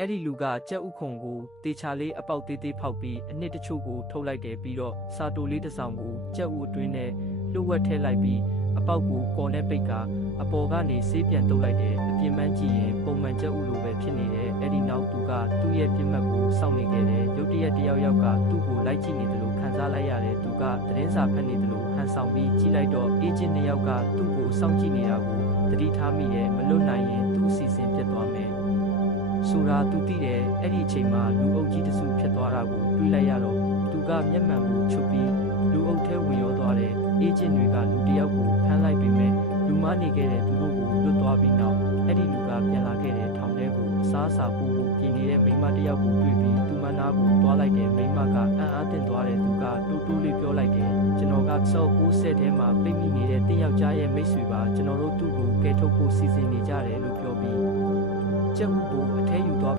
အဲ့ဒီလူကကြက်ဥခုံကိုတေချာလေးအပေါက်သေးသေးဖောက်ပြီးအနှစ်တချို့ကိုထုတ်လိုက်တယ်ပြီးတော့စာတိုလေးတစ်စောင်ကိုကြက်ဥအတွင်းနဲ့လှုပ်ဝက်ထည့်လိုက်ပြီးအပေါက်ကိုကော်နဲ့ပိတ်ကအပေါ်ကနေဆေးပြန်တုပ်လိုက်တယ်အပြင်ပန်းကြည့်ရင်ပုံမှန်ကြက်ဥလိုပဲဖြစ်နေတယ်အဲ့ဒီနောက်သူကသူ့ရဲ့ပြစ်မှတ်ကိုစောင့်နေခဲ့တယ်ရုတ်တရက်တယောက်ကသူ့ကိုလိုက်ကြည့်နေတယ်လို့ခံစားလိုက်ရတယ်သူကသတင်းစာဖတ်နေတယ်လို့ဟန်ဆောင်ပြီးကြည့်လိုက်တော့အေဂျင့်တယောက်ကသူ့ကိုစောင့်ကြည့်နေတာကိုသတိထားမိတယ်မလွတ်နိုင်ရင်သူ့အစီအစဉ်ပြတ်သွားမယ်ဆိုတာသူသိတယ်အဲ့ဒီအချိန်မှာလူအုပ်ကြီးတစုဖြစ်သွားတာကိုတွေးလိုက်ရတော့သူကမျက်မှန်ကိုချုပ်ပြီးလူအုပ်ထဲဝင်ရောသွားတယ်အေဂျင့်တွေကလူတယောက်ကိုဖမ်းလိုက်ပေမဲ့လူမနေခဲ့တဲ့သူတို့ကိုလွတ်သွားပြီးနောက်အဲ့ဒီလူကပြန်လာခဲ့တဲ့ထောင်ထဲကိုအစားအစာပို့ဖို့ပြင်နေတဲ့မိန်းမတယောက်ကိုတွေ့ပြီးသူမနာကိုတွားလိုက်တဲ့မိန်းမကအံ့အားသင့်သွားတဲ့သူကတိုးတိုးလေးပြောလိုက်တယ်ကျွန်တော်ကစော့90ထဲမှာပိတ်မိနေတဲ့တင်းယောက်ျားရဲ့မိတ်ဆွေပါကျွန်တော်တို့သူ့ကိုကယ်ထုတ်ဖို့စီစဉ်နေကြတယ်လို့ပြောပြီးကျက်ဥကိုအထဲယူသွား